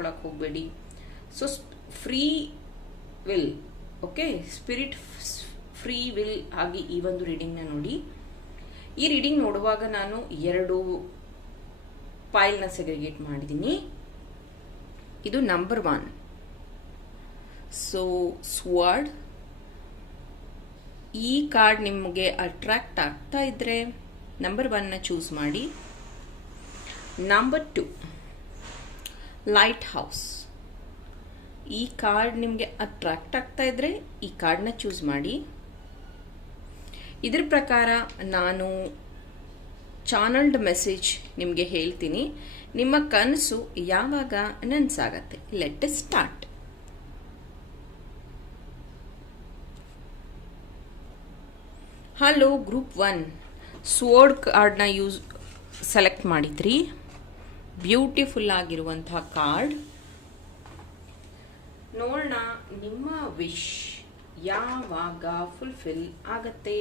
ಮಾಡ್ಕೊಳಕ್ ಹೋಗಬೇಡಿ so free will okay spirit free will ಆಗಿ ಈ ಒಂದು ರೀಡಿಂಗ್ನ ನೋಡಿ ಈ ರೀಡಿಂಗ್ ನೋಡುವಾಗ ನಾನು ಎರಡು ಪೈಲ್ನ ಸೆಗ್ರಿಗೇಟ್ ಮಾಡಿದ್ದೀನಿ ಇದು ನಂಬರ್ ಒನ್ ಸೊ ಸ್ವಾರ್ಡ್ ಈ ಕಾರ್ಡ್ ನಿಮಗೆ ಅಟ್ರಾಕ್ಟ್ ಆಗ್ತಾ ಇದ್ರೆ ನಂಬರ್ ಒನ್ನ ಚೂಸ್ ಮಾಡಿ ನಂಬರ್ ಟೂ ಲೈಟ್ ಹೌಸ್ ಈ ಕಾರ್ಡ್ ನಿಮಗೆ ಅಟ್ರಾಕ್ಟ್ ಆಗ್ತಾ ಇದ್ರೆ ಈ ಕಾರ್ಡ್ನ ಚೂಸ್ ಮಾಡಿ ಇದ್ರ ಪ್ರಕಾರ ನಾನು ಚಾನಲ್ಡ್ ಮೆಸೇಜ್ ನಿಮಗೆ ಹೇಳ್ತೀನಿ ನಿಮ್ಮ ಕನಸು ಯಾವಾಗ ನನಸಾಗತ್ತೆ let start hello group one sword ಕಾರ್ಡ್ನ ಯೂಸ್ ಸೆಲೆಕ್ಟ್ ಮಾಡಿದ್ರಿ ಬ್ಯೂಟಿಫುಲ್ ಆಗಿರುವಂತಹ ಕಾರ್ಡ್ ನೋಡೋಣ ನಿಮ್ಮ ವಿಶ್ ಯಾವಾಗ ಫುಲ್ಫಿಲ್ ಆಗತ್ತೆ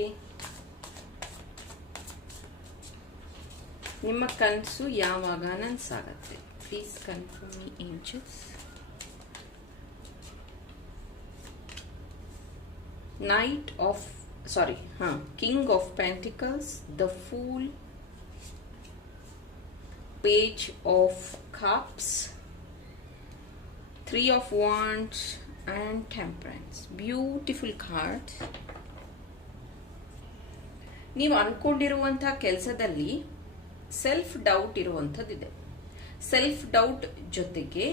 ನಿಮ್ಮ ಕನಸು ಯಾವಾಗ ನನ್ಸಾಗತ್ತೆ ಪ್ಲೀಸ್ ಕನ್ಫರ್ಮ್ ಇಂಚಸ್ ನೈಟ್ ಆಫ್ ಸಾರಿ ಹಾಂ king of pentacles the fool page of cups three of wands and temperance beautiful card ನೀವು ಅನ್ಕೊಂಡಿರುವಂತಹ ಕೆಲಸದಲ್ಲಿ ಸೆಲ್ಫ್ ಡೌಟ್ ಇರುವಂತದ್ದಿದೆ ಸೆಲ್ಫ್ ಡೌಟ್ ಜೊತೆಗೆ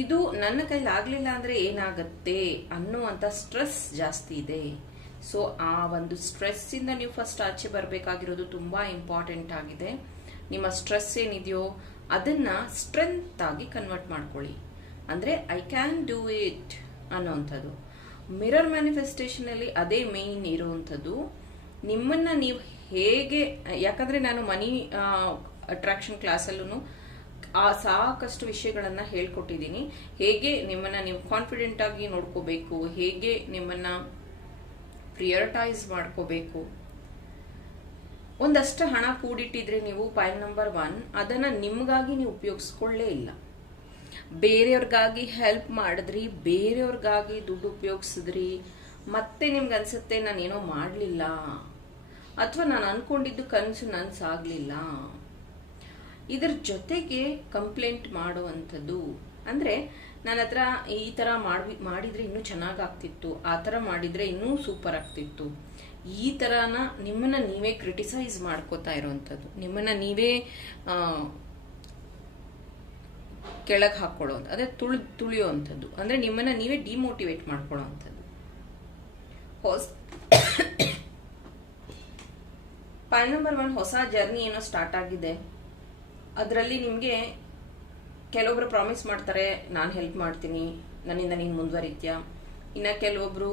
ಇದು ನನ್ನ ಕೈಲಾಗಲಿಲ್ಲ ಅಂದ್ರೆ ಏನಾಗತ್ತೆ ಅನ್ನುವಂತ ಸ್ಟ್ರೆಸ್ ಜಾಸ್ತಿ ಇದೆ ಸೊ ಆ ಒಂದು ಇಂದ ನೀವು ಫಸ್ಟ್ ಆಚೆ ಬರಬೇಕಾಗಿರೋದು ತುಂಬಾ ಇಂಪಾರ್ಟೆಂಟ್ ಆಗಿದೆ ನಿಮ್ಮ ಸ್ಟ್ರೆಸ್ ಏನಿದೆಯೋ ಅದನ್ನು ಸ್ಟ್ರೆಂತ್ ಆಗಿ ಕನ್ವರ್ಟ್ ಮಾಡ್ಕೊಳ್ಳಿ ಅಂದರೆ ಐ ಕ್ಯಾನ್ ಡೂ ಇಟ್ ಅನ್ನೋವಂಥದ್ದು ಮಿರರ್ ಮ್ಯಾನಿಫೆಸ್ಟೇಷನಲ್ಲಿ ಅದೇ ಮೇನ್ ಇರುವಂಥದ್ದು ನಿಮ್ಮನ್ನು ನೀವು ಹೇಗೆ ಯಾಕಂದರೆ ನಾನು ಮನಿ ಅಟ್ರಾಕ್ಷನ್ ಕ್ಲಾಸಲ್ಲೂ ಆ ಸಾಕಷ್ಟು ವಿಷಯಗಳನ್ನು ಹೇಳ್ಕೊಟ್ಟಿದ್ದೀನಿ ಹೇಗೆ ನಿಮ್ಮನ್ನು ನೀವು ಕಾನ್ಫಿಡೆಂಟ್ ಆಗಿ ನೋಡ್ಕೋಬೇಕು ಹೇಗೆ ನಿಮ್ಮನ್ನು ಪ್ರಿಯರಿಟೈಸ್ ಮಾಡ್ಕೋಬೇಕು ಒಂದಷ್ಟು ಹಣ ಕೂಡಿಟ್ಟಿದ್ರೆ ನೀವು ಫೈಲ್ ನಂಬರ್ ಒನ್ ಅದನ್ನು ನಿಮಗಾಗಿ ನೀವು ಉಪಯೋಗಿಸ್ಕೊಳ್ಳೇ ಇಲ್ಲ ಬೇರೆಯವ್ರಿಗಾಗಿ ಹೆಲ್ಪ್ ಮಾಡಿದ್ರಿ ಬೇರೆಯವ್ರಿಗಾಗಿ ದುಡ್ಡು ಉಪಯೋಗಿಸಿದ್ರಿ ಮತ್ತೆ ನಿಮ್ಗೆ ಅನ್ಸುತ್ತೆ ನಾನು ಏನೋ ಮಾಡಲಿಲ್ಲ ಅಥವಾ ನಾನು ಅನ್ಕೊಂಡಿದ್ದು ಕನಸು ನನಸಾಗಲಿಲ್ಲ ಇದರ ಜೊತೆಗೆ ಕಂಪ್ಲೇಂಟ್ ಮಾಡುವಂಥದ್ದು ಅಂದರೆ ನನ್ನ ಹತ್ರ ಈ ಥರ ಮಾಡಿ ಮಾಡಿದರೆ ಇನ್ನೂ ಚೆನ್ನಾಗಾಗ್ತಿತ್ತು ಆ ಥರ ಮಾಡಿದರೆ ಇನ್ನೂ ಸೂಪರ್ ಆಗ್ತಿತ್ತು ಈ ಥರನ ನಿಮ್ಮನ್ನ ನೀವೇ ಕ್ರಿಟಿಸೈಸ್ ಮಾಡ್ಕೋತಾ ಇರೋವಂಥದ್ದು ನಿಮ್ಮನ್ನ ನೀವೇ ಕೆಳಗೆ ಹಾಕ್ಕೊಳ್ಳೋ ಅದೇ ತುಳಿ ತುಳಿಯೋವಂಥದ್ದು ಅಂದ್ರೆ ನಿಮ್ಮನ್ನ ನೀವೇ ಡಿಮೋಟಿವೇಟ್ ಮಾಡ್ಕೊಳ್ಳೋ ಅಂಥದ್ದು ಪಾಯಿಂಟ್ ನಂಬರ್ ಒನ್ ಹೊಸ ಜರ್ನಿ ಏನೋ ಸ್ಟಾರ್ಟ್ ಆಗಿದೆ ಅದರಲ್ಲಿ ನಿಮಗೆ ಕೆಲವೊಬ್ರು ಪ್ರಾಮಿಸ್ ಮಾಡ್ತಾರೆ ನಾನು ಹೆಲ್ಪ್ ಮಾಡ್ತೀನಿ ನನ್ನಿಂದ ನೀನು ಮುಂದುವರಿತೀಯ ಇನ್ನು ಕೆಲವೊಬ್ರು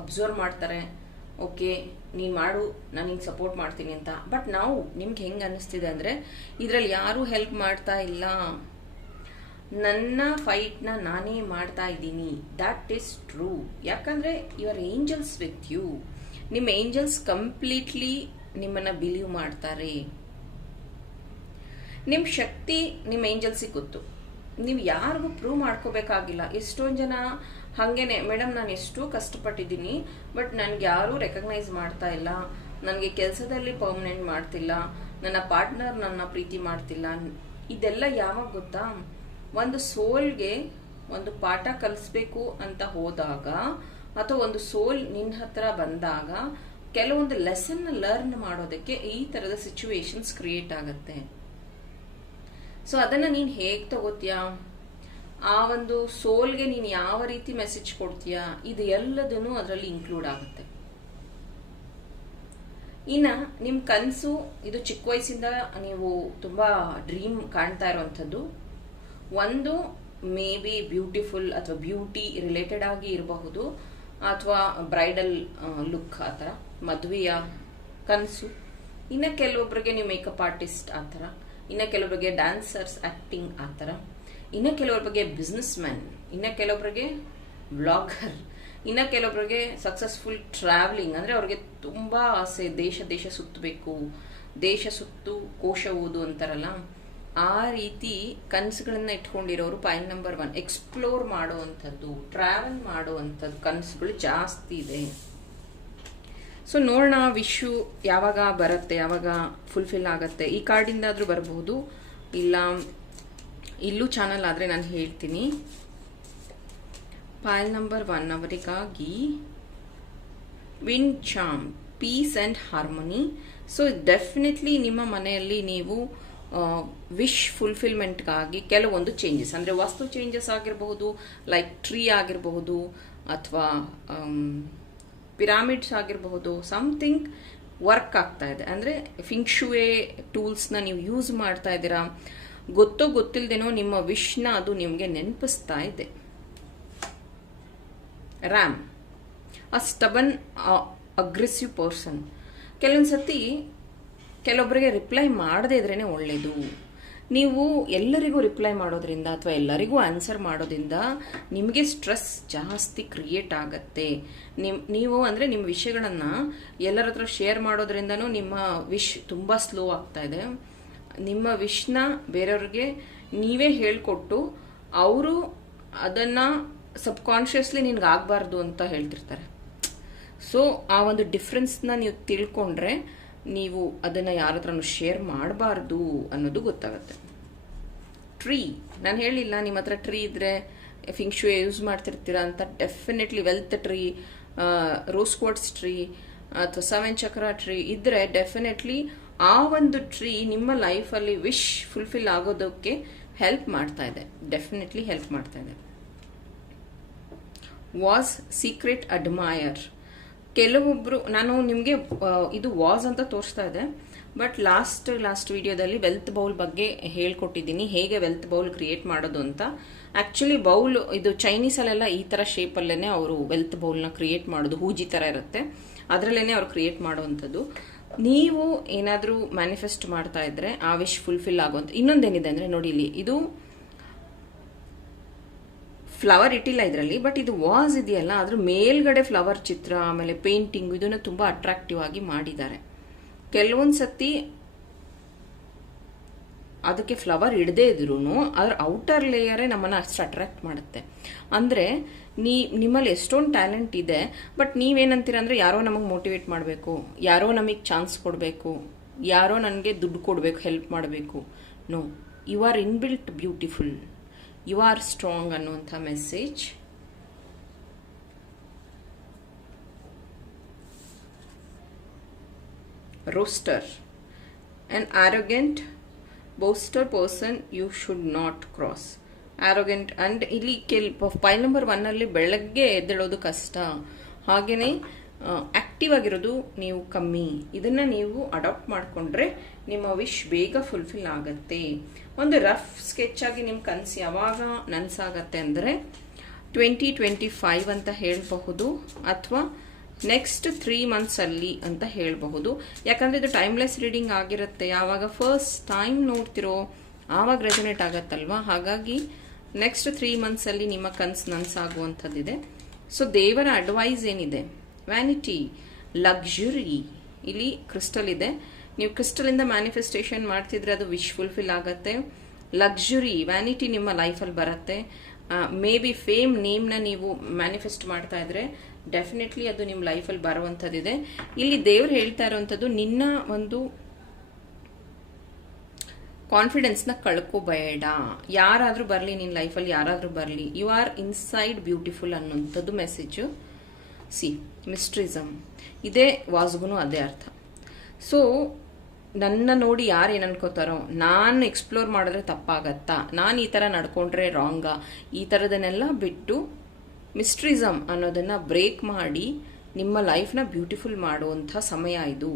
ಅಬ್ಸರ್ವ್ ಮಾಡ್ತಾರೆ ಓಕೆ ನೀನು ಮಾಡು ನಾನು ನಿಂಗೆ ಸಪೋರ್ಟ್ ಮಾಡ್ತೀನಿ ಅಂತ ಬಟ್ ನಾವು ನಿಮ್ಗೆ ಹೆಂಗೆ ಅನ್ನಿಸ್ತಿದೆ ಅಂದರೆ ಇದರಲ್ಲಿ ಯಾರೂ ಹೆಲ್ಪ್ ಮಾಡ್ತಾ ಇಲ್ಲ ನನ್ನ ಫೈಟ್ನ ನಾನೇ ಮಾಡ್ತಾ ಇದ್ದೀನಿ ದ್ಯಾಟ್ ಇಸ್ ಟ್ರೂ ಯಾಕಂದರೆ ಯುವರ್ ಏಂಜಲ್ಸ್ ವಿತ್ ಯು ನಿಮ್ಮ ಏಂಜಲ್ಸ್ ಕಂಪ್ಲೀಟ್ಲಿ ನಿಮ್ಮನ್ನು ಬಿಲೀವ್ ಮಾಡ್ತಾರೆ ನಿಮ್ಮ ಶಕ್ತಿ ನಿಮ್ಮ ಏಂಜಲ್ಸಿಗೆ ಗೊತ್ತು ನೀವು ಯಾರಿಗೂ ಪ್ರೂವ್ ಮಾಡ್ಕೋಬೇಕಾಗಿಲ್ಲ ಎಷ್ಟೊಂದು ಜನ ಹಾಗೇನೆ ಮೇಡಮ್ ನಾನು ಎಷ್ಟು ಕಷ್ಟಪಟ್ಟಿದ್ದೀನಿ ಬಟ್ ನನಗೆ ಯಾರೂ ರೆಕಗ್ನೈಸ್ ಮಾಡ್ತಾ ಇಲ್ಲ ನನಗೆ ಕೆಲಸದಲ್ಲಿ ಪರ್ಮನೆಂಟ್ ಮಾಡ್ತಿಲ್ಲ ನನ್ನ ಪಾರ್ಟ್ನರ್ ನನ್ನ ಪ್ರೀತಿ ಮಾಡ್ತಿಲ್ಲ ಇದೆಲ್ಲ ಯಾವಾಗ ಗೊತ್ತಾ ಒಂದು ಸೋಲ್ಗೆ ಒಂದು ಪಾಠ ಕಲಿಸ್ಬೇಕು ಅಂತ ಹೋದಾಗ ಅಥವಾ ಒಂದು ಸೋಲ್ ನಿನ್ನ ಹತ್ರ ಬಂದಾಗ ಕೆಲವೊಂದು ಲೆಸನ್ ಲರ್ನ್ ಮಾಡೋದಕ್ಕೆ ಈ ಥರದ ಸಿಚುವೇಶನ್ಸ್ ಕ್ರಿಯೇಟ್ ಆಗುತ್ತೆ ಸೊ ಅದನ್ನು ನೀನು ಹೇಗೆ ತಗೋತೀಯ ಆ ಒಂದು ಸೋಲ್ಗೆ ನೀನು ಯಾವ ರೀತಿ ಮೆಸೇಜ್ ಕೊಡ್ತೀಯಾ ಇದು ಎಲ್ಲದನ್ನು ಅದರಲ್ಲಿ ಇನ್ಕ್ಲೂಡ್ ಆಗುತ್ತೆ ಇನ್ನ ನಿಮ್ಮ ಕನಸು ಇದು ಚಿಕ್ಕ ವಯಸ್ಸಿಂದ ನೀವು ತುಂಬ ಡ್ರೀಮ್ ಕಾಣ್ತಾ ಇರುವಂತದ್ದು ಒಂದು ಮೇ ಬಿ ಬ್ಯೂಟಿಫುಲ್ ಅಥವಾ ಬ್ಯೂಟಿ ರಿಲೇಟೆಡ್ ಆಗಿ ಇರಬಹುದು ಅಥವಾ ಬ್ರೈಡಲ್ ಲುಕ್ ಆ ಥರ ಮದುವೆಯ ಕನಸು ಇನ್ನು ಕೆಲವೊಬ್ಬರಿಗೆ ನೀವು ಮೇಕಪ್ ಆರ್ಟಿಸ್ಟ್ ಆ ಥರ ಇನ್ನು ಬಗ್ಗೆ ಡ್ಯಾನ್ಸರ್ಸ್ ಆ್ಯಕ್ಟಿಂಗ್ ಆ ಥರ ಇನ್ನು ಬಗ್ಗೆ ಬಿಸ್ನೆಸ್ ಮ್ಯಾನ್ ಇನ್ನು ಕೆಲವೊಬ್ಬರಿಗೆ ಬ್ಲಾಗರ್ ಇನ್ನು ಕೆಲವೊಬ್ರಿಗೆ ಸಕ್ಸಸ್ಫುಲ್ ಟ್ರಾವೆಲಿಂಗ್ ಅಂದರೆ ಅವ್ರಿಗೆ ತುಂಬ ಆಸೆ ದೇಶ ದೇಶ ಸುತ್ತಬೇಕು ದೇಶ ಸುತ್ತು ಕೋಶ ಓದು ಅಂತಾರಲ್ಲ ಆ ರೀತಿ ಕನಸುಗಳನ್ನ ಇಟ್ಕೊಂಡಿರೋರು ಪಾಯಿಂಟ್ ನಂಬರ್ ಒನ್ ಎಕ್ಸ್ಪ್ಲೋರ್ ಮಾಡೋ ಅಂಥದ್ದು ಟ್ರಾವೆಲ್ ಮಾಡೋ ಅಂಥದ್ದು ಕನಸುಗಳು ಜಾಸ್ತಿ ಇದೆ ಸೊ ನೋಡೋಣ ವಿಶ್ ಯಾವಾಗ ಬರುತ್ತೆ ಯಾವಾಗ ಫುಲ್ಫಿಲ್ ಆಗುತ್ತೆ ಈ ಕಾರ್ಡಿಂದಾದರೂ ಬರಬಹುದು ಇಲ್ಲ ಇಲ್ಲೂ ಚಾನಲ್ ಆದರೆ ನಾನು ಹೇಳ್ತೀನಿ ಫೈಲ್ ನಂಬರ್ ಒನ್ ಅವರಿಗಾಗಿ wind chime peace and harmony so definitely ನಿಮ್ಮ ಮನೆಯಲ್ಲಿ ನೀವು ವಿಶ್ ಫುಲ್ಫಿಲ್ಮೆಂಟ್ಗಾಗಿ ಕೆಲವೊಂದು ಚೇಂಜಸ್ ಅಂದರೆ ವಸ್ತು ಚೇಂಜಸ್ ಆಗಿರಬಹುದು ಲೈಕ್ ಟ್ರೀ ಆಗಿರಬಹುದು ಅಥವಾ ಪಿರಾಮಿಡ್ಸ್ ಆಗಿರಬಹುದು ಸಮಥಿಂಗ್ ವರ್ಕ್ ಆಗ್ತಾ ಇದೆ ಅಂದರೆ ಫಿಂಕ್ಷುವೆ ಟೂಲ್ಸ್ನ ನೀವು ಯೂಸ್ ಮಾಡ್ತಾ ಇದ್ದೀರಾ ಗೊತ್ತೋ ಗೊತ್ತಿಲ್ಲದೇನೋ ನಿಮ್ಮ ವಿಶ್ನ ಅದು ನಿಮಗೆ ನೆನಪಿಸ್ತಾ ಇದೆ ram a stubborn aggressive person ಕೆಲವೊಂದು ಸತಿ ಕೆಲವೊಬ್ಬರಿಗೆ ರಿಪ್ಲೈ ಮಾಡದೇ ಇದ್ರೇ ಒಳ್ಳೆಯದು ನೀವು ಎಲ್ಲರಿಗೂ ರಿಪ್ಲೈ ಮಾಡೋದ್ರಿಂದ ಅಥವಾ ಎಲ್ಲರಿಗೂ ಆನ್ಸರ್ ಮಾಡೋದ್ರಿಂದ ನಿಮಗೆ ಸ್ಟ್ರೆಸ್ ಜಾಸ್ತಿ ಕ್ರಿಯೇಟ್ ಆಗತ್ತೆ ನಿಮ್ ನೀವು ಅಂದರೆ ನಿಮ್ಮ ವಿಷಯಗಳನ್ನು ಎಲ್ಲರ ಹತ್ರ ಶೇರ್ ಮಾಡೋದ್ರಿಂದನೂ ನಿಮ್ಮ ವಿಶ್ ತುಂಬ ಸ್ಲೋ ಆಗ್ತಾ ಇದೆ ನಿಮ್ಮ ವಿಶ್ನ ಬೇರೆಯವ್ರಿಗೆ ನೀವೇ ಹೇಳಿಕೊಟ್ಟು ಅವರು ಅದನ್ನು ಸಬ್ ಕಾನ್ಷಿಯಸ್ಲಿ ನಿನ್ಗೆ ಆಗಬಾರ್ದು ಅಂತ ಹೇಳ್ತಿರ್ತಾರೆ ಸೊ ಆ ಒಂದು ಡಿಫ್ರೆನ್ಸ್ನ ನೀವು ತಿಳ್ಕೊಂಡ್ರೆ ನೀವು ಅದನ್ನು ಯಾರ ಹತ್ರನೂ ಶೇರ್ ಮಾಡಬಾರ್ದು ಅನ್ನೋದು ಗೊತ್ತಾಗುತ್ತೆ ಟ್ರೀ ನಾನು ಹೇಳಿಲ್ಲ ನಿಮ್ಮ ಹತ್ರ ಟ್ರೀ ಇದ್ರೆ ಫಿಂಗ್ ಶೂ ಯೂಸ್ ಮಾಡ್ತಿರ್ತೀರಾ ಅಂತ definitely wealth tree rose quartz tree ಅಥವಾ ಸವೆನ್ ಚಕ್ರ ಟ್ರೀ ಇದ್ರೆ ಡೆಫಿನೆಟ್ಲಿ ಆ ಒಂದು ಟ್ರೀ ನಿಮ್ಮ ಲೈಫಲ್ಲಿ ವಿಶ್ ಫುಲ್ಫಿಲ್ ಆಗೋದಕ್ಕೆ ಹೆಲ್ಪ್ ಮಾಡ್ತಾ ಇದೆ ಡೆಫಿನೆಟ್ಲಿ ಹೆಲ್ಪ್ ಮಾಡ್ತಾ ಇದೆ ವಾಸ್ ಸೀಕ್ರೆಟ್ ಅಡ್ಮೈರ್ ಕೆಲವೊಬ್ಬರು ನಾನು ನಿಮಗೆ ಇದು ವಾಸ್ ಅಂತ ತೋರಿಸ್ತಾ ಇದೆ ಬಟ್ ಲಾಸ್ಟ್ ಲಾಸ್ಟ್ ವಿಡಿಯೋದಲ್ಲಿ ವೆಲ್ತ್ ಬೌಲ್ ಬಗ್ಗೆ ಹೇಳ್ಕೊಟ್ಟಿದ್ದೀನಿ ಹೇಗೆ ವೆಲ್ತ್ ಬೌಲ್ ಕ್ರಿಯೇಟ್ ಮಾಡೋದು ಅಂತ ಆಕ್ಚುಲಿ ಬೌಲ್ ಇದು ಚೈನೀಸಲ್ಲೆಲ್ಲ ಈ ಥರ ಶೇಪಲ್ಲೇ ಅವರು ವೆಲ್ತ್ ಬೌಲ್ನ ಕ್ರಿಯೇಟ್ ಮಾಡೋದು ಹೂಜಿ ಥರ ಇರುತ್ತೆ ಅದರಲ್ಲೇ ಅವ್ರು ಕ್ರಿಯೇಟ್ ಮಾಡುವಂಥದ್ದು ನೀವು ಏನಾದರೂ ಮ್ಯಾನಿಫೆಸ್ಟ್ ಮಾಡ್ತಾ ಇದ್ರೆ ಆ ವಿಶ್ ಫುಲ್ಫಿಲ್ ಆಗುವಂಥ ಇನ್ನೊಂದೇನಿದೆ ಅಂದರೆ ನೋಡಿ ಇಲ್ಲಿ ಇದು ಫ್ಲವರ್ ಇಟ್ಟಿಲ್ಲ ಇದರಲ್ಲಿ ಬಟ್ ಇದು ವಾಸ್ ಇದೆಯಲ್ಲ ಅದ್ರ ಮೇಲ್ಗಡೆ ಫ್ಲವರ್ ಚಿತ್ರ ಆಮೇಲೆ ಪೇಂಟಿಂಗ್ ಇದನ್ನು ತುಂಬ ಅಟ್ರಾಕ್ಟಿವ್ ಆಗಿ ಮಾಡಿದ್ದಾರೆ ಕೆಲವೊಂದು ಸತಿ ಅದಕ್ಕೆ ಫ್ಲವರ್ ಇಡದೇ ಇದ್ರೂ ಅದರ ಔಟರ್ ಲೇಯರೇ ನಮ್ಮನ್ನು ಅಷ್ಟು ಅಟ್ರಾಕ್ಟ್ ಮಾಡುತ್ತೆ ಅಂದರೆ ನೀ ನಿಮ್ಮಲ್ಲಿ ಎಷ್ಟೊಂದು ಟ್ಯಾಲೆಂಟ್ ಇದೆ ಬಟ್ ನೀವೇನಂತೀರ ಅಂದ್ರೆ ಯಾರೋ ನಮಗೆ ಮೋಟಿವೇಟ್ ಮಾಡಬೇಕು ಯಾರೋ ನಮಗೆ ಚಾನ್ಸ್ ಕೊಡಬೇಕು ಯಾರೋ ನನಗೆ ದುಡ್ಡು ಕೊಡಬೇಕು ಹೆಲ್ಪ್ ಮಾಡಬೇಕು know you are inbuilt beautiful you are strong ಅನ್ನುವಂಥ message roaster an arrogant boaster person you should not cross arrogant and ಇಲ್ಲಿ ಕೆಲ್ ಫೈಲ್ ನಂಬರ್ ಒನ್ನಲ್ಲಿ ಬೆಳಗ್ಗೆ ಎದ್ದೇಳೋದು ಕಷ್ಟ ಹಾಗೆಯೇ ಆಕ್ಟಿವ್ ಆಗಿರೋದು ನೀವು ಕಮ್ಮಿ ಇದನ್ನು ನೀವು ಅಡಾಪ್ಟ್ ಮಾಡಿಕೊಂಡ್ರೆ ನಿಮ್ಮ ವಿಶ್ ಬೇಗ ಫುಲ್ಫಿಲ್ ಆಗುತ್ತೆ ಒಂದು ರಫ್ ಸ್ಕೆಚ್ ಆಗಿ ನಿಮ್ಮ ಕನಸು ಯಾವಾಗ ನನಸಾಗತ್ತೆ ಅಂದರೆ ಟ್ವೆಂಟಿ ಟ್ವೆಂಟಿ ಫೈವ್ ಅಂತ ಹೇಳಬಹುದು ಅಥವಾ ನೆಕ್ಸ್ಟ್ ತ್ರೀ ಮಂತ್ಸಲ್ಲಿ ಅಂತ ಹೇಳಬಹುದು ಯಾಕಂದರೆ ಇದು ಟೈಮ್ಲೆಸ್ ರೀಡಿಂಗ್ ಆಗಿರುತ್ತೆ ಯಾವಾಗ ಫಸ್ಟ್ ಟೈಮ್ ನೋಡ್ತಿರೋ ಆವಾಗ ರೆಜನೇಟ್ ಆಗತ್ತಲ್ವಾ ಹಾಗಾಗಿ ನೆಕ್ಸ್ಟ್ ತ್ರೀ ಮಂತ್ಸಲ್ಲಿ ನಿಮ್ಮ ನನ್ಸ್ ನನಸಾಗುವಂಥದ್ದಿದೆ ಸೊ ದೇವರ ಅಡ್ವೈಸ್ ಏನಿದೆ ವ್ಯಾನಿಟಿ ಲಕ್ಸುರಿ ಇಲ್ಲಿ ಕ್ರಿಸ್ಟಲ್ ಇದೆ ನೀವು ಕ್ರಿಸ್ಟಲಿಂದ ಮ್ಯಾನಿಫೆಸ್ಟೇಷನ್ ಮಾಡ್ತಿದ್ರೆ ಅದು ವಿಶ್ ಫುಲ್ಫಿಲ್ ಆಗುತ್ತೆ ಲಕ್ಸುರಿ ವ್ಯಾನಿಟಿ ನಿಮ್ಮ ಲೈಫಲ್ಲಿ ಬರುತ್ತೆ ಮೇ ಬಿ ಫೇಮ್ ನೇಮ್ನ ನೀವು ಮ್ಯಾನಿಫೆಸ್ಟ್ ಮಾಡ್ತಾ ಇದ್ರೆ ಡೆಫಿನೆಟ್ಲಿ ಅದು ನಿಮ್ಮ ಲೈಫಲ್ಲಿ ಬರುವಂಥದ್ದಿದೆ ಇಲ್ಲಿ ದೇವ್ರು ಹೇಳ್ತಾ ಇರೋವಂಥದ್ದು ನಿನ್ನ ಒಂದು ಕಾನ್ಫಿಡೆನ್ಸ್ನ ಕಳ್ಕೋಬೇಡ ಯಾರಾದರೂ ಬರಲಿ ನಿನ್ನ ಲೈಫಲ್ಲಿ ಯಾರಾದರೂ ಬರಲಿ ಯು ಆರ್ ಇನ್ಸೈಡ್ ಬ್ಯೂಟಿಫುಲ್ ಅನ್ನೋಂಥದ್ದು ಮೆಸೇಜು ಸಿ ಮಿಸ್ಟ್ರಿಸಮ್ ಇದೇ ವಾಸ್ಗೂ ಅದೇ ಅರ್ಥ ಸೊ ನನ್ನ ನೋಡಿ ಯಾರು ಏನು ಅನ್ಕೋತಾರೋ ನಾನು ಎಕ್ಸ್ಪ್ಲೋರ್ ಮಾಡಿದ್ರೆ ತಪ್ಪಾಗತ್ತಾ ನಾನು ಈ ಥರ ನಡ್ಕೊಂಡ್ರೆ ರಾಂಗಾ ಈ ಥರದನ್ನೆಲ್ಲ ಬಿಟ್ಟು ಮಿಸ್ಟ್ರಿಸಮ್ ಅನ್ನೋದನ್ನು ಬ್ರೇಕ್ ಮಾಡಿ ನಿಮ್ಮ ಲೈಫ್ನ ಬ್ಯೂಟಿಫುಲ್ ಮಾಡುವಂಥ ಸಮಯ ಇದು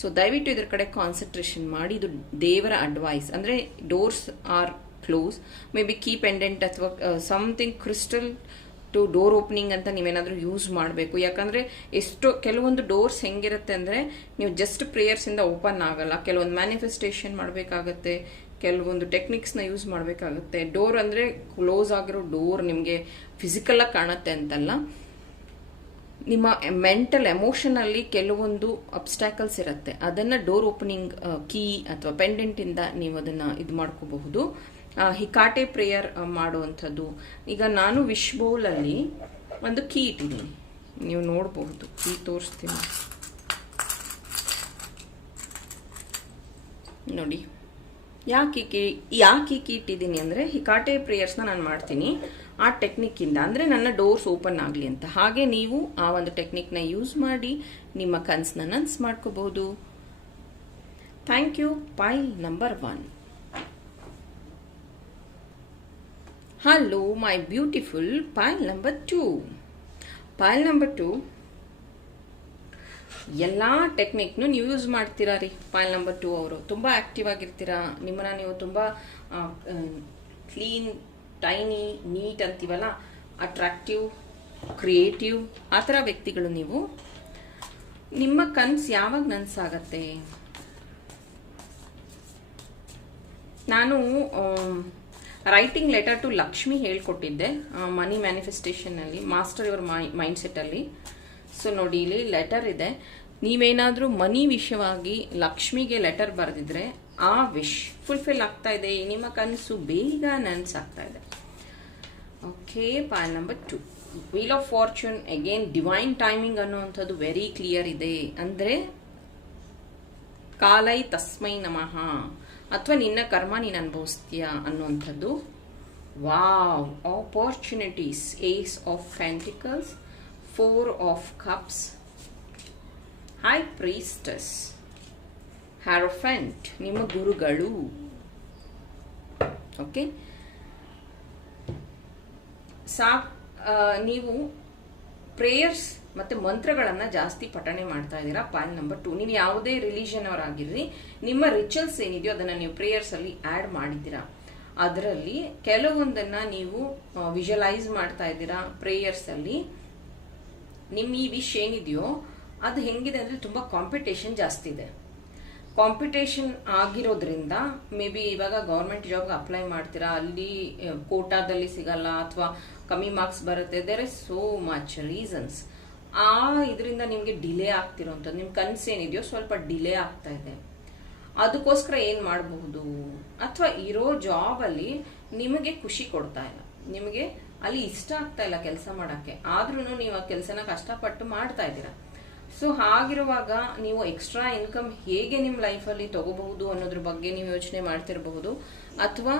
ಸೊ ದಯವಿಟ್ಟು ಇದರ ಕಡೆ ಕಾನ್ಸಂಟ್ರೇಷನ್ ಮಾಡಿ ಇದು ದೇವರ ಅಡ್ವೈಸ್ ಅಂದರೆ doors are close maybe key pendant ಅಥವಾ something crystal to door opening ಅಂತ ನೀವೇನಾದರೂ ಯೂಸ್ ಮಾಡಬೇಕು ಯಾಕಂದರೆ ಎಷ್ಟು ಕೆಲವೊಂದು ಡೋರ್ಸ್ ಹೆಂಗಿರುತ್ತೆ ಅಂದರೆ ನೀವು ಜಸ್ಟ್ ಪ್ರೇಯರ್ಸಿಂದ ಓಪನ್ ಆಗಲ್ಲ ಕೆಲವೊಂದು ಮ್ಯಾನಿಫೆಸ್ಟೇಷನ್ ಮಾಡಬೇಕಾಗತ್ತೆ ಕೆಲವೊಂದು ಟೆಕ್ನಿಕ್ಸ್ನ ಯೂಸ್ ಮಾಡಬೇಕಾಗುತ್ತೆ ಡೋರ್ ಅಂದರೆ ಕ್ಲೋಸ್ ಆಗಿರೋ ಡೋರ್ ನಿಮಗೆ ಫಿಸಿಕಲಾಗಿ ಕಾಣುತ್ತೆ ಅಂತಲ್ಲ ನಿಮ್ಮ ಮೆಂಟಲ್ ಎಮೋಷನಲ್ಲಿ ಕೆಲವೊಂದು ಅಬ್ಸ್ಟ್ಯಾಕಲ್ಸ್ ಇರುತ್ತೆ ಅದನ್ನು ಡೋರ್ ಓಪನಿಂಗ್ ಕೀ ಅಥವಾ ಪೆಂಡೆಂಟಿಂದ ನೀವು ಅದನ್ನು ಇದು ಮಾಡ್ಕೋಬಹುದು ಹಿಕಾಟೆ ಪ್ರೇಯರ್ ಮಾಡುವಂಥದ್ದು ಈಗ ನಾನು ವಿಶ್ ಬೌಲಲ್ಲಿ ಒಂದು ಕೀ ಇಟ್ಟಿದ್ದೀನಿ ನೀವು ನೋಡಬಹುದು ಕೀ ತೋರಿಸ್ತೀನಿ ನೋಡಿ ಯಾಕೆ ಯಾಕೆ ಇಟ್ಟಿದ್ದೀನಿ ಅಂದರೆ ಹಿಕಾಟೆ ಪ್ರೇಯರ್ಸ್ನ ನಾನು ಮಾಡ್ತೀನಿ ಆ ಟೆಕ್ನಿಕ್ಕಿಂದ ಅಂದರೆ ನನ್ನ ಡೋರ್ಸ್ ಓಪನ್ ಆಗಲಿ ಅಂತ ಹಾಗೆ ನೀವು ಆ ಒಂದು ಟೆಕ್ನಿಕ್ನ ಯೂಸ್ ಮಾಡಿ ನಿಮ್ಮ ಕನ್ಸನ್ನ ನನ್ಸ್ ಮಾಡ್ಕೋಬಹುದು thank you pile number one hello my beautiful pile number two pile number two ಎಲ್ಲ ಟೆಕ್ನಿಕ್ನು ನೀವು ಯೂಸ್ ಮಾಡ್ತೀರಾ ರೀ ಫೈಲ್ ನಂಬರ್ ಟೂ ಅವರು ತುಂಬ ಆ್ಯಕ್ಟಿವ್ ಆಗಿರ್ತೀರಾ ನಿಮ್ಮನ್ನ ನೀವು ತುಂಬ ಕ್ಲೀನ್ ಟೈನಿ ನೀಟ್ ಅಂತೀವಲ್ಲ ಅಟ್ರಾಕ್ಟಿವ್ ಕ್ರಿಯೇಟಿವ್ ಆ ಥರ ವ್ಯಕ್ತಿಗಳು ನೀವು ನಿಮ್ಮ ಕನ್ಸ್ ಯಾವಾಗ ನನಸಾಗತ್ತೆ ನಾನು ರೈಟಿಂಗ್ ಲೆಟರ್ ಟು ಲಕ್ಷ್ಮಿ ಹೇಳ್ಕೊಟ್ಟಿದ್ದೆ ಮನಿ ಅಲ್ಲಿ ಮಾಸ್ಟರ್ ಯುವರ್ ಸೆಟ್ ಮೈಂಡ್ಸೆಟ್ಟಲ್ಲಿ ಸೊ ನೋಡಿ ಇಲ್ಲಿ ಲೆಟರ್ ಇದೆ ನೀವೇನಾದರೂ ಮನಿ ವಿಷಯವಾಗಿ ಲಕ್ಷ್ಮಿಗೆ ಲೆಟರ್ ಬರೆದಿದ್ರೆ ಆ ವಿಶ್ ಫುಲ್ಫಿಲ್ ಆಗ್ತಾ ಇದೆ ನಿಮ್ಮ ಕನಸು ಬೇಗ ಆಗ್ತಾ ಇದೆ okay Pai number two wheel of fortune again divine timing ಅನ್ನುವಂಥದ್ದು ವೆರಿ ಕ್ಲಿಯರ್ ಇದೆ ಅಂದರೆ ಕಾಲೈ ತಸ್ಮೈ ನಮಃ ಅಥವಾ ನಿನ್ನ ಕರ್ಮ ನೀನು ಅನುಭವಿಸ್ತೀಯಾ ಅನ್ನುವಂಥದ್ದು wow opportunities ace of pentacles Four of Cups, High Priestess, Hierophant, ನಿಮ್ಮ ಗುರುಗಳು ಓಕೆ ಸಾ ನೀವು ಪ್ರೇಯರ್ಸ್ ಮತ್ತು ಮಂತ್ರಗಳನ್ನು ಜಾಸ್ತಿ ಪಠಣೆ ಮಾಡ್ತಾ ಇದ್ದೀರಾ ಪಾಯಿಂಟ್ ನಂಬರ್ ಟು ನೀವು ಯಾವುದೇ ರಿಲಿಷನ್ ಅವರಾಗಿರ್ರಿ ನಿಮ್ಮ ರಿಚುವಲ್ಸ್ ಏನಿದೆಯೋ ಅದನ್ನು ನೀವು ಪ್ರೇಯರ್ಸಲ್ಲಿ ಆ್ಯಡ್ ಮಾಡಿದ್ದೀರಾ ಅದರಲ್ಲಿ ಕೆಲವೊಂದನ್ನು ನೀವು ವಿಜುವಲೈಸ್ ಮಾಡ್ತಾ ಇದ್ದೀರಾ ಪ್ರೇಯರ್ಸಲ್ಲಿ ನಿಮ್ಮ ಈ ವಿಶ್ ಏನಿದೆಯೋ ಅದು ಹೆಂಗಿದೆ ಅಂದರೆ ತುಂಬ ಕಾಂಪಿಟೇಷನ್ ಜಾಸ್ತಿ ಇದೆ ಕಾಂಪಿಟೇಷನ್ ಆಗಿರೋದ್ರಿಂದ ಮೇ ಬಿ ಇವಾಗ ಗೌರ್ಮೆಂಟ್ ಜಾಬ್ಗೆ ಅಪ್ಲೈ ಮಾಡ್ತೀರಾ ಅಲ್ಲಿ ಕೋಟಾದಲ್ಲಿ ಸಿಗಲ್ಲ ಅಥವಾ ಕಮ್ಮಿ ಮಾರ್ಕ್ಸ್ ಬರುತ್ತೆ there is so much reasons ಆ ಇದರಿಂದ ನಿಮಗೆ ಡಿಲೇ ಆಗ್ತಿರೋಂಥದ್ದು ನಿಮ್ಮ ಕನಸು ಏನಿದೆಯೋ ಸ್ವಲ್ಪ ಡಿಲೇ ಆಗ್ತಾ ಇದೆ ಅದಕ್ಕೋಸ್ಕರ ಏನು ಮಾಡಬಹುದು ಅಥವಾ ಇರೋ ಜಾಬಲ್ಲಿ ನಿಮಗೆ ಖುಷಿ ಕೊಡ್ತಾ ಇಲ್ಲ ನಿಮಗೆ ಅಲ್ಲಿ ಇಷ್ಟ ಆಗ್ತಾ ಇಲ್ಲ ಕೆಲಸ ಮಾಡೋಕ್ಕೆ ಆದ್ರೂ ನೀವು ಆ ಕೆಲಸನ ಕಷ್ಟಪಟ್ಟು ಮಾಡ್ತಾ ಇದ್ದೀರಾ ಸೊ ಹಾಗಿರುವಾಗ ನೀವು ಎಕ್ಸ್ಟ್ರಾ ಇನ್ಕಮ್ ಹೇಗೆ ನಿಮ್ಮ ಲೈಫಲ್ಲಿ ತಗೋಬಹುದು ಅನ್ನೋದ್ರ ಬಗ್ಗೆ ನೀವು ಯೋಚನೆ ಮಾಡ್ತಿರಬಹುದು ಅಥವಾ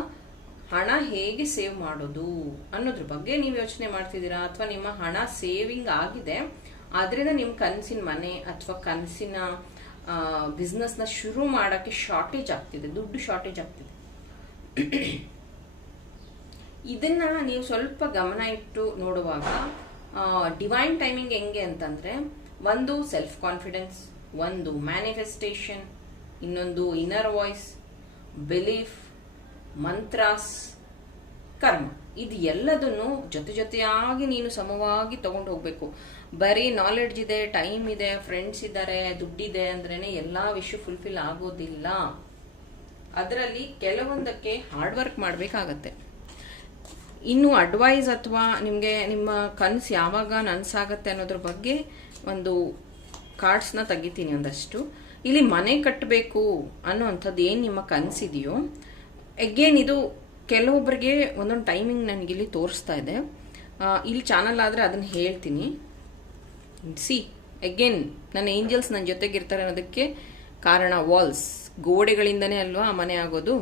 ಹಣ ಹೇಗೆ ಸೇವ್ ಮಾಡೋದು ಅನ್ನೋದ್ರ ಬಗ್ಗೆ ನೀವು ಯೋಚನೆ ಮಾಡ್ತಿದ್ದೀರಾ ಅಥವಾ ನಿಮ್ಮ ಹಣ ಸೇವಿಂಗ್ ಆಗಿದೆ ಅದರಿಂದ ನಿಮ್ಮ ಕನಸಿನ ಮನೆ ಅಥವಾ ಕನಸಿನ ಬಿಸ್ನೆಸ್ನ ಶುರು ಮಾಡೋಕ್ಕೆ ಶಾರ್ಟೇಜ್ ಆಗ್ತಿದೆ ದುಡ್ಡು ಶಾರ್ಟೇಜ್ ಆಗ್ತಿದೆ ಇದನ್ನ ನೀವು ಸ್ವಲ್ಪ ಗಮನ ಇಟ್ಟು ನೋಡುವಾಗ ಡಿವೈನ್ ಟೈಮಿಂಗ್ ಹೆಂಗೆ ಅಂತಂದ್ರೆ ಒಂದು ಸೆಲ್ಫ್ ಕಾನ್ಫಿಡೆನ್ಸ್ ಒಂದು ಮ್ಯಾನಿಫೆಸ್ಟೇಷನ್ ಇನ್ನೊಂದು inner voice belief mantras karma ಇದು ಎಲ್ಲದನ್ನು ಜೊತೆ ಜೊತೆಯಾಗಿ ನೀನು ಸಮವಾಗಿ ತಗೊಂಡು ಹೋಗಬೇಕು ಬರೀ ನಾಲೆಡ್ಜ್ ಇದೆ ಟೈಮ್ ಇದೆ ಫ್ರೆಂಡ್ಸ್ ಇದ್ದಾರೆ ದುಡ್ಡಿದೆ ಅಂದ್ರೇನೆ ಎಲ್ಲ ವಿಷಯ ಫುಲ್ಫಿಲ್ ಆಗೋದಿಲ್ಲ ಅದರಲ್ಲಿ ಕೆಲವೊಂದಕ್ಕೆ ಹಾರ್ಡ್ ವರ್ಕ್ ಮಾಡಬೇಕಾಗತ್ತೆ ಇನ್ನು ಅಡ್ವೈಸ್ ಅಥವಾ ನಿಮಗೆ ನಿಮ್ಮ ಕನಸು ಯಾವಾಗ ನನಸಾಗತ್ತೆ ಅನ್ನೋದ್ರ ಬಗ್ಗೆ ಒಂದು ಕಾರ್ಡ್ಸ್ನ ತೆಗಿತೀನಿ ಒಂದಷ್ಟು ಇಲ್ಲಿ ಮನೆ ಕಟ್ಟಬೇಕು ಅನ್ನೋವಂಥದ್ದು ಏನು ನಿಮ್ಮ ಕನಸಿದೆಯೋ ಅಗೇನ್ ಇದು ಕೆಲವೊಬ್ಬರಿಗೆ ಒಂದೊಂದು ಟೈಮಿಂಗ್ ನನಗಿಲ್ಲಿ ತೋರಿಸ್ತಾ ಇದೆ ಇಲ್ಲಿ ಚಾನಲ್ ಆದರೆ ಅದನ್ನು ಹೇಳ್ತೀನಿ ಸಿ ಎಗೇನ್ ನನ್ನ ಏಂಜಲ್ಸ್ ನನ್ನ ಜೊತೆಗಿರ್ತಾರೆ ಅನ್ನೋದಕ್ಕೆ ಕಾರಣ ವಾಲ್ಸ್ ಗೋಡೆಗಳಿಂದನೇ ಅಲ್ವಾ ಮನೆ ಆಗೋದು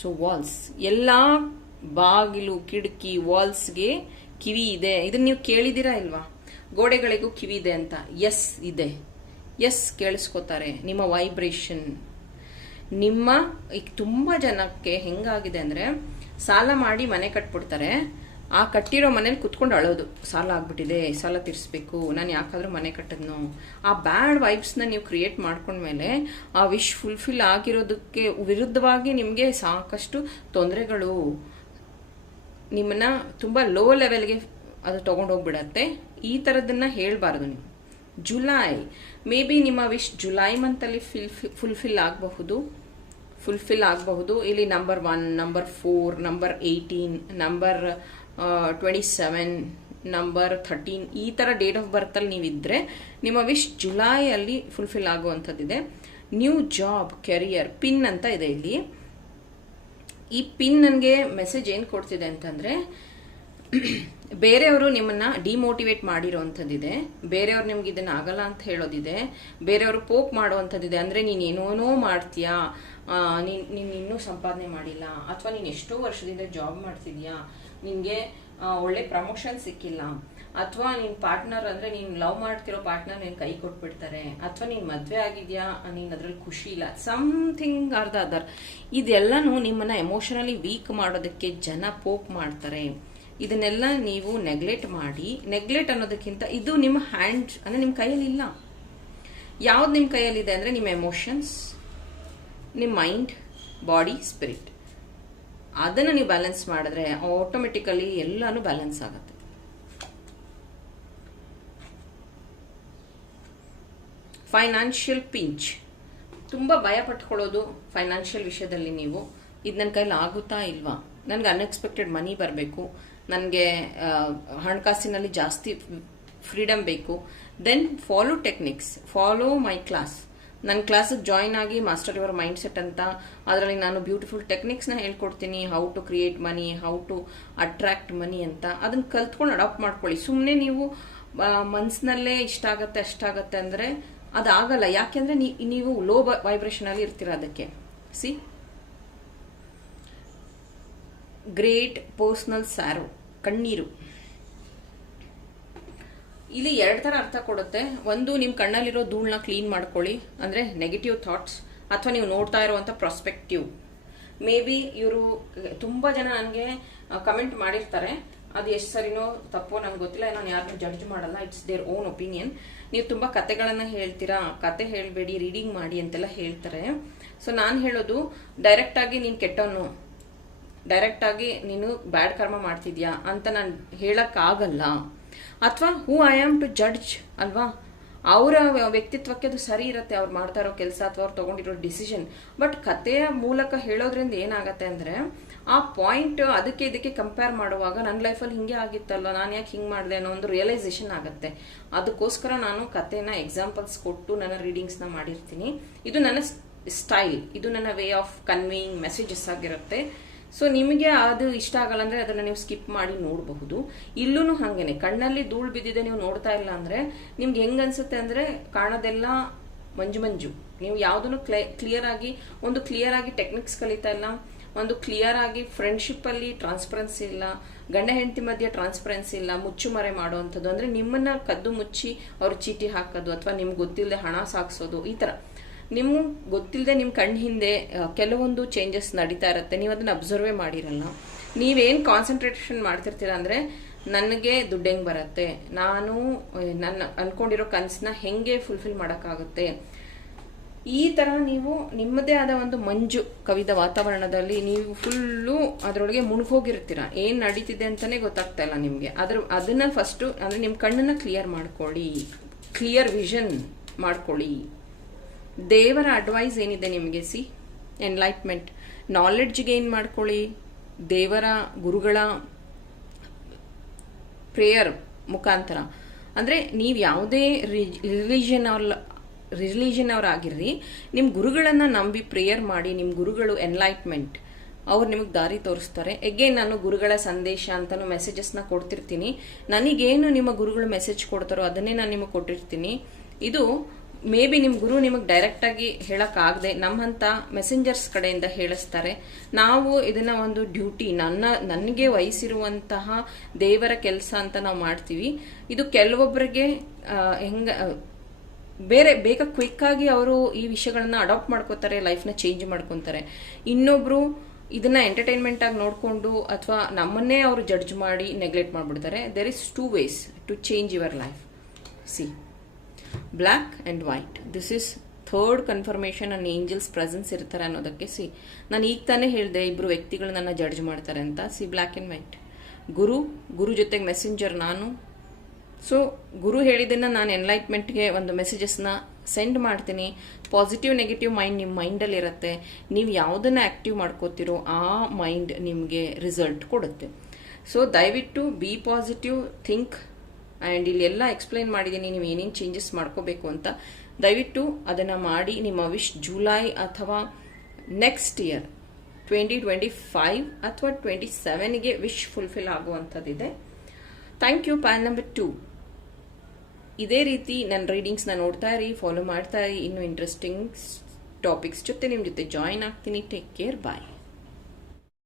ಸೊ ವಾಲ್ಸ್ ಎಲ್ಲ ಬಾಗಿಲು ಕಿಡಕಿ ವಾಲ್ಸ್ಗೆ ಕಿವಿ ಇದೆ ಇದನ್ನ ನೀವು ಕೇಳಿದ್ದೀರಾ ಇಲ್ವಾ ಗೋಡೆಗಳಿಗೂ ಕಿವಿ ಇದೆ ಅಂತ ಎಸ್ ಇದೆ ಎಸ್ ಕೇಳಿಸ್ಕೊತಾರೆ ನಿಮ್ಮ ವೈಬ್ರೇಷನ್ ನಿಮ್ಮ ಈಗ ತುಂಬ ಜನಕ್ಕೆ ಹೆಂಗಾಗಿದೆ ಅಂದ್ರೆ ಸಾಲ ಮಾಡಿ ಮನೆ ಕಟ್ಬಿಡ್ತಾರೆ ಆ ಕಟ್ಟಿರೋ ಮನೇಲಿ ಕುತ್ಕೊಂಡು ಅಳೋದು ಸಾಲ ಆಗ್ಬಿಟ್ಟಿದೆ ಸಾಲ ತೀರಿಸ್ಬೇಕು ನಾನು ಯಾಕಾದ್ರೂ ಮನೆ ಕಟ್ಟದ್ನು ಆ ಬ್ಯಾಡ್ ನ ನೀವು ಕ್ರಿಯೇಟ್ ಮಾಡ್ಕೊಂಡ್ಮೇಲೆ ಆ ವಿಶ್ ಫುಲ್ಫಿಲ್ ಆಗಿರೋದಕ್ಕೆ ವಿರುದ್ಧವಾಗಿ ನಿಮಗೆ ಸಾಕಷ್ಟು ತೊಂದರೆಗಳು ನಿಮ್ಮನ್ನ ತುಂಬ ಲೋ ಲೆವೆಲ್ಗೆ ಅದು ತಗೊಂಡೋಗ್ಬಿಡತ್ತೆ ಈ ಥರದನ್ನ ಹೇಳಬಾರ್ದು ನೀವು ಜುಲೈ ಮೇ ಬಿ ನಿಮ್ಮ ವಿಶ್ ಜುಲೈ ಮಂತಲ್ಲಿ ಫಿಲ್ ಫುಲ್ಫಿಲ್ ಆಗಬಹುದು ಫುಲ್ಫಿಲ್ ಆಗಬಹುದು ಇಲ್ಲಿ number one number four number eighteen number twenty seven number thirteen ಈ ಥರ ಡೇಟ್ ಆಫ್ ಬರ್ತಲ್ಲಿ ನೀವಿದ್ದರೆ ನಿಮ್ಮ ವಿಶ್ ಅಲ್ಲಿ ಫುಲ್ಫಿಲ್ ಆಗುವಂಥದ್ದಿದೆ ನ್ಯೂ ಜಾಬ್ ಕೆರಿಯರ್ ಪಿನ್ ಅಂತ ಇದೆ ಇಲ್ಲಿ ಈ ಪಿನ್ ನನಗೆ ಮೆಸೇಜ್ ಏನು ಕೊಡ್ತಿದೆ ಅಂತಂದರೆ ಬೇರೆಯವರು ನಿಮ್ಮನ್ನು ಡಿಮೋಟಿವೇಟ್ ಮಾಡಿರೋ ಅಂಥದ್ದಿದೆ ಬೇರೆಯವ್ರು ನಿಮ್ಗೆ ಇದನ್ನು ಆಗಲ್ಲ ಅಂತ ಹೇಳೋದಿದೆ ಬೇರೆಯವರು ಪೋಪ್ ಮಾಡೋ ಅಂಥದ್ದಿದೆ ಅಂದರೆ ನೀನು ಏನೋನೋ ಮಾಡ್ತೀಯಾ ನೀನು ನೀನು ಇನ್ನೂ ಸಂಪಾದನೆ ಮಾಡಿಲ್ಲ ಅಥವಾ ನೀನು ಎಷ್ಟೋ ವರ್ಷದಿಂದ ಜಾಬ್ ಮಾಡ್ತಿದ್ಯಾ ನಿನಗೆ ಒಳ್ಳೆ ಪ್ರಮೋಷನ್ ಸಿಕ್ಕಿಲ್ಲ ಅಥವಾ ನಿನ್ ಪಾರ್ಟ್ನರ್ ಅಂದ್ರೆ ನೀನು ಲವ್ ಮಾಡ್ತಿರೋ ಪಾರ್ಟ್ನರ್ ನೀನ್ ಕೈ ಕೊಟ್ಬಿಡ್ತಾರೆ ಅಥವಾ ನೀನ್ ಮದುವೆ ಆಗಿದ್ಯಾ ನೀನು ಅದ್ರಲ್ಲಿ ಖುಷಿ ಇಲ್ಲ ಸಮಥಿಂಗ್ ಆರ್ ದ ಅದರ್ ಇದೆಲ್ಲನೂ ನಿಮ್ಮನ್ನ ಎಮೋಷನಲಿ ವೀಕ್ ಮಾಡೋದಕ್ಕೆ ಜನ ಪೋಪ್ ಮಾಡ್ತಾರೆ ಇದನ್ನೆಲ್ಲ ನೀವು ನೆಗ್ಲೆಕ್ಟ್ ಮಾಡಿ ನೆಗ್ಲೆಕ್ಟ್ ಅನ್ನೋದಕ್ಕಿಂತ ಇದು ನಿಮ್ಮ ಹ್ಯಾಂಡ್ ಅಂದ್ರೆ ನಿಮ್ಮ ಕೈಯಲ್ಲಿ ಇಲ್ಲ ಯಾವ್ದು ನಿಮ್ಮ ಕೈಯಲ್ಲಿದೆ ಅಂದ್ರೆ ನಿಮ್ಮ ಎಮೋಷನ್ಸ್ ನಿಮ್ಮ ಮೈಂಡ್ ಬಾಡಿ ಸ್ಪಿರಿಟ್ ಅದನ್ನ ನೀವು ಬ್ಯಾಲೆನ್ಸ್ ಮಾಡಿದ್ರೆ ಆಟೋಮೆಟಿಕಲಿ ಎಲ್ಲಾನು ಬ್ಯಾಲೆನ್ಸ್ ಆಗುತ್ತೆ ಫೈನಾನ್ಷಿಯಲ್ ಪಿಂಚ್ ತುಂಬ ಭಯ ಪಟ್ಕೊಳ್ಳೋದು ಫೈನಾನ್ಷಿಯಲ್ ವಿಷಯದಲ್ಲಿ ನೀವು ಇದು ನನ್ನ ಕೈಲಿ ಆಗುತ್ತಾ ಇಲ್ವಾ ನನಗೆ ಅನ್ಎಕ್ಸ್ಪೆಕ್ಟೆಡ್ ಮನಿ ಬರಬೇಕು ನನಗೆ ಹಣಕಾಸಿನಲ್ಲಿ ಜಾಸ್ತಿ ಫ್ರೀಡಮ್ ಬೇಕು then follow techniques follow my class ನನ್ನ ಕ್ಲಾಸಿಗೆ ಜಾಯಿನ್ ಆಗಿ ಮಾಸ್ಟರ್ ಯುವರ್ ಮೈಂಡ್ ಸೆಟ್ ಅಂತ ಅದರಲ್ಲಿ ನಾನು ಬ್ಯೂಟಿಫುಲ್ ಟೆಕ್ನಿಕ್ಸ್ನ ಹೇಳ್ಕೊಡ್ತೀನಿ how to create money how to attract money ಅಂತ ಅದನ್ನು ಕಲ್ತ್ಕೊಂಡು ಅಡಾಪ್ಟ್ ಮಾಡ್ಕೊಳ್ಳಿ ಸುಮ್ಮನೆ ನೀವು ಮನಸ್ಸಿನಲ್ಲೇ ಆಗತ್ತೆ ಅಷ್ಟಾಗತ್ತೆ ಅಂದರೆ ಅದಾಗಲ್ಲ ಯಾಕೆಂದ್ರೆ ನೀವು ಲೋ ಅಲ್ಲಿ ಇರ್ತೀರ ಅದಕ್ಕೆ ಸಿ ಗ್ರೇಟ್ ಪರ್ಸ್ನಲ್ ಸ್ಯಾರೋ ಕಣ್ಣೀರು ಇಲ್ಲಿ ಎರಡು ತರ ಅರ್ಥ ಕೊಡುತ್ತೆ ಒಂದು ನಿಮ್ಮ ಕಣ್ಣಲ್ಲಿರೋ ಧೂಳನ್ನ ಕ್ಲೀನ್ ಮಾಡ್ಕೊಳ್ಳಿ ಅಂದ್ರೆ ನೆಗೆಟಿವ್ ಥಾಟ್ಸ್ ಅಥವಾ ನೀವು ನೋಡ್ತಾ ಇರುವಂತ ಪ್ರಾಸ್ಪೆಕ್ಟಿವ್ ಮೇ ಬಿ ಇವರು ತುಂಬಾ ಜನ ನನಗೆ ಕಮೆಂಟ್ ಮಾಡಿರ್ತಾರೆ ಅದು ಎಷ್ಟು ಸರಿನೋ ತಪ್ಪೋ ನನ್ಗೆ ಗೊತ್ತಿಲ್ಲ ನಾನು ಯಾರನ್ನೂ ಜಡ್ಜ್ ಮಾಡಲ್ಲ ಇಟ್ಸ್ ದೇರ್ ಓನ್ ಒಪಿನಿಯನ್ ನೀವು ತುಂಬ ಕತೆಗಳನ್ನು ಹೇಳ್ತೀರಾ ಕತೆ ಹೇಳಬೇಡಿ ರೀಡಿಂಗ್ ಮಾಡಿ ಅಂತೆಲ್ಲ ಹೇಳ್ತಾರೆ ಸೊ ನಾನು ಹೇಳೋದು ಡೈರೆಕ್ಟಾಗಿ ನೀನು ಕೆಟ್ಟವನು ಡೈರೆಕ್ಟಾಗಿ ನೀನು ಬ್ಯಾಡ್ ಕರ್ಮ ಮಾಡ್ತಿದ್ಯಾ ಅಂತ ನಾನು ಹೇಳೋಕ್ಕಾಗಲ್ಲ ಅಥವಾ who I am to judge ಅಲ್ವಾ ಅವರ ವ್ಯಕ್ತಿತ್ವಕ್ಕೆ ಅದು ಸರಿ ಇರುತ್ತೆ ಅವ್ರು ಮಾಡ್ತಾ ಇರೋ ಕೆಲಸ ಅಥವಾ ಅವ್ರು ತಗೊಂಡಿರೋ ಡಿಸಿಷನ್ ಬಟ್ ಕಥೆಯ ಮೂಲಕ ಹೇಳೋದ್ರಿಂದ ಏನಾಗತ್ತೆ ಅಂದರೆ ಆ ಪಾಯಿಂಟ್ ಅದಕ್ಕೆ ಇದಕ್ಕೆ ಕಂಪೇರ್ ಮಾಡುವಾಗ ನನ್ನ ಲೈಫಲ್ಲಿ ಹಿಂಗೆ ಆಗಿತ್ತಲ್ಲ ನಾನು ಯಾಕೆ ಹಿಂಗೆ ಮಾಡಿದೆ ಅನ್ನೋ ಒಂದು ರಿಯಲೈಸೇಷನ್ ಆಗುತ್ತೆ ಅದಕ್ಕೋಸ್ಕರ ನಾನು ಕಥೆನ ಎಕ್ಸಾಂಪಲ್ಸ್ ಕೊಟ್ಟು ನನ್ನ ರೀಡಿಂಗ್ಸ್ನ ಮಾಡಿರ್ತೀನಿ ಇದು ನನ್ನ ಸ್ಟೈಲ್ ಇದು ನನ್ನ ವೇ ಆಫ್ ಕನ್ವೇಯಿಂಗ್ ಮೆಸೇಜಸ್ ಆಗಿರುತ್ತೆ ಸೊ ನಿಮಗೆ ಅದು ಇಷ್ಟ ಆಗಲ್ಲ ಅಂದರೆ ಅದನ್ನು ನೀವು ಸ್ಕಿಪ್ ಮಾಡಿ ನೋಡಬಹುದು ಇಲ್ಲೂ ಹಾಗೇನೆ ಕಣ್ಣಲ್ಲಿ ಧೂಳು ಬಿದ್ದಿದೆ ನೀವು ನೋಡ್ತಾ ಇಲ್ಲ ಅಂದರೆ ನಿಮ್ಗೆ ಹೆಂಗೆ ಅನಿಸುತ್ತೆ ಅಂದರೆ ಕಾಣೋದೆಲ್ಲ ಮಂಜು ಮಂಜು ನೀವು ಯಾವುದನ್ನು ಕ್ಲಿಯರ್ ಆಗಿ ಒಂದು ಕ್ಲಿಯರ್ ಆಗಿ ಟೆಕ್ನಿಕ್ಸ್ ಕಲಿತಾ ಇಲ್ಲ ಒಂದು ಕ್ಲಿಯರ್ ಆಗಿ ಫ್ರೆಂಡ್ಶಿಪ್ ಅಲ್ಲಿ ಟ್ರಾನ್ಸ್ಪರೆನ್ಸಿ ಇಲ್ಲ ಗಂಡ ಹೆಂಡತಿ ಮಧ್ಯೆ ಟ್ರಾನ್ಸ್ಪರೆನ್ಸಿ ಇಲ್ಲ ಮುಚ್ಚುಮರೆ ಮಾಡುವಂಥದ್ದು ಅಂದ್ರೆ ನಿಮ್ಮನ್ನ ಕದ್ದು ಮುಚ್ಚಿ ಅವ್ರು ಚೀಟಿ ಹಾಕೋದು ಅಥವಾ ನಿಮ್ಗೆ ಗೊತ್ತಿಲ್ಲದೆ ಹಣ ಸಾಕ್ಸೋದು ಈ ತರ ನಿಮ್ಗೆ ಗೊತ್ತಿಲ್ಲದೆ ನಿಮ್ಮ ಕಣ್ಣ ಹಿಂದೆ ಕೆಲವೊಂದು ಚೇಂಜಸ್ ನಡೀತಾ ಇರುತ್ತೆ ನೀವು ಅದನ್ನ ಅಬ್ಸರ್ವೇ ಮಾಡಿರಲ್ಲ ನೀವೇನು ಕಾನ್ಸಂಟ್ರೇಷನ್ ಮಾಡ್ತಿರ್ತೀರ ಅಂದ್ರೆ ನನಗೆ ದುಡ್ಡು ಹೆಂಗೆ ಬರುತ್ತೆ ನಾನು ನನ್ನ ಅನ್ಕೊಂಡಿರೋ ಕನಸನ್ನ ಹೆಂಗೆ ಫುಲ್ಫಿಲ್ ಮಾಡೋಕ್ಕಾಗುತ್ತೆ ಈ ಥರ ನೀವು ನಿಮ್ಮದೇ ಆದ ಒಂದು ಮಂಜು ಕವಿದ ವಾತಾವರಣದಲ್ಲಿ ನೀವು ಫುಲ್ಲು ಅದರೊಳಗೆ ಮುಣ್ಗೋಗಿರ್ತೀರ ಏನು ನಡೀತಿದೆ ಅಂತಲೇ ಗೊತ್ತಾಗ್ತಾ ಇಲ್ಲ ನಿಮಗೆ ಅದ್ರ ಅದನ್ನು ಫಸ್ಟು ಅಂದರೆ ನಿಮ್ಮ ಕಣ್ಣನ್ನು ಕ್ಲಿಯರ್ ಮಾಡ್ಕೊಳ್ಳಿ ಕ್ಲಿಯರ್ ವಿಷನ್ ಮಾಡ್ಕೊಳ್ಳಿ ದೇವರ ಅಡ್ವೈಸ್ ಏನಿದೆ ನಿಮಗೆ ಸಿ ಎನ್ಲೈಟ್ಮೆಂಟ್ ನಾಲೆಡ್ಜ್ಗೆ ಏನು ಮಾಡ್ಕೊಳ್ಳಿ ದೇವರ ಗುರುಗಳ ಪ್ರೇಯರ್ ಮುಖಾಂತರ ಅಂದರೆ ನೀವು ಯಾವುದೇ ರಿಲಿಷನ್ ಅವ್ರ ರಿಲಿಷನ್ ಅವರಾಗಿರ್ರಿ ನಿಮ್ಮ ಗುರುಗಳನ್ನು ನಂಬಿ ಪ್ರೇಯರ್ ಮಾಡಿ ನಿಮ್ಮ ಗುರುಗಳು ಎನ್ಲೈಟ್ಮೆಂಟ್ ಅವ್ರು ನಿಮಗೆ ದಾರಿ ತೋರಿಸ್ತಾರೆ ಎಗೇನ್ ನಾನು ಗುರುಗಳ ಸಂದೇಶ ಅಂತಲೂ ಮೆಸೇಜಸ್ನ ಕೊಡ್ತಿರ್ತೀನಿ ನನಗೇನು ನಿಮ್ಮ ಗುರುಗಳು ಮೆಸೇಜ್ ಕೊಡ್ತಾರೋ ಅದನ್ನೇ ನಾನು ನಿಮಗೆ ಕೊಟ್ಟಿರ್ತೀನಿ ಇದು ಮೇ ಬಿ ನಿಮ್ಮ ಗುರು ನಿಮಗೆ ಡೈರೆಕ್ಟ್ ಡೈರೆಕ್ಟಾಗಿ ಹೇಳೋಕ್ಕಾಗದೆ ನಮ್ಮಂತ ಮೆಸೆಂಜರ್ಸ್ ಕಡೆಯಿಂದ ಹೇಳಿಸ್ತಾರೆ ನಾವು ಇದನ್ನ ಒಂದು ಡ್ಯೂಟಿ ನನ್ನ ನನಗೆ ವಹಿಸಿರುವಂತಹ ದೇವರ ಕೆಲಸ ಅಂತ ನಾವು ಮಾಡ್ತೀವಿ ಇದು ಕೆಲವೊಬ್ಬರಿಗೆ ಹೆಂಗ ಬೇರೆ ಬೇಗ ಕ್ವಿಕ್ ಆಗಿ ಅವರು ಈ ವಿಷಯಗಳನ್ನ ಅಡಾಪ್ಟ್ ಮಾಡ್ಕೋತಾರೆ ಲೈಫ್ನ ಚೇಂಜ್ ಮಾಡ್ಕೊತಾರೆ ಇನ್ನೊಬ್ರು ಇದನ್ನ ಎಂಟರ್ಟೈನ್ಮೆಂಟ್ ಆಗಿ ನೋಡಿಕೊಂಡು ಅಥವಾ ನಮ್ಮನ್ನೇ ಅವರು ಜಡ್ಜ್ ಮಾಡಿ ನೆಗ್ಲೆಕ್ಟ್ ಮಾಡಿಬಿಡ್ತಾರೆ there is two ways to change your life see black and white this is third confirmation ನನ್ನ ಏಂಜಲ್ಸ್ ಪ್ರೆಸೆನ್ಸ್ ಇರ್ತಾರೆ ಅನ್ನೋದಕ್ಕೆ ಸಿ ನಾನು ಈಗ ತಾನೇ ಹೇಳಿದೆ ಇಬ್ಬರು ವ್ಯಕ್ತಿಗಳು ನನ್ನ ಜಡ್ಜ್ ಮಾಡ್ತಾರೆ ಅಂತ see black and white guru guru ಜೊತೆಗೆ ಮೆಸೆಂಜರ್ ನಾನು ಸೊ ಗುರು ಹೇಳಿದ್ದನ್ನು ನಾನು ಎನ್ಲೈಟ್ಮೆಂಟ್ಗೆ ಒಂದು ಮೆಸೇಜಸ್ನ ಸೆಂಡ್ ಮಾಡ್ತೀನಿ ಪಾಸಿಟಿವ್ ನೆಗೆಟಿವ್ ಮೈಂಡ್ ನಿಮ್ಮ ಮೈಂಡಲ್ಲಿ ಇರುತ್ತೆ ನೀವು ಯಾವುದನ್ನು ಆ್ಯಕ್ಟಿವ್ ಮಾಡ್ಕೋತಿರೋ ಆ ಮೈಂಡ್ ನಿಮಗೆ ರಿಸಲ್ಟ್ ಕೊಡುತ್ತೆ ಸೊ ದಯವಿಟ್ಟು ಬಿ ಪಾಸಿಟಿವ್ ಥಿಂಕ್ ಆ್ಯಂಡ್ ಇಲ್ಲಿ ಎಲ್ಲ ಎಕ್ಸ್ಪ್ಲೈನ್ ಮಾಡಿದ್ದೀನಿ ನೀವು ಏನೇನು ಚೇಂಜಸ್ ಮಾಡ್ಕೋಬೇಕು ಅಂತ ದಯವಿಟ್ಟು ಅದನ್ನು ಮಾಡಿ ನಿಮ್ಮ ವಿಶ್ ಜುಲೈ ಅಥವಾ next year twenty twenty five ಅಥವಾ ಟ್ವೆಂಟಿ ಸೆವೆನ್ಗೆ ವಿಶ್ ಫುಲ್ಫಿಲ್ ಆಗುವಂಥದ್ದಿದೆ thank you PAN number two ಇದೇ ರೀತಿ ನನ್ನ ರೀಡಿಂಗ್ಸ್ನ ನೋಡ್ತಾ ಇರಿ ಫಾಲೋ ಮಾಡ್ತಾ ಇರಿ ಇನ್ನೂ ಇಂಟ್ರೆಸ್ಟಿಂಗ್ ಟಾಪಿಕ್ಸ್ ಜೊತೆ ನಿಮ್ಮ ಜೊತೆ ಜಾಯಿನ್ ಆಗ್ತೀನಿ ಟೇಕ್ ಕೇರ್ ಬಾಯ್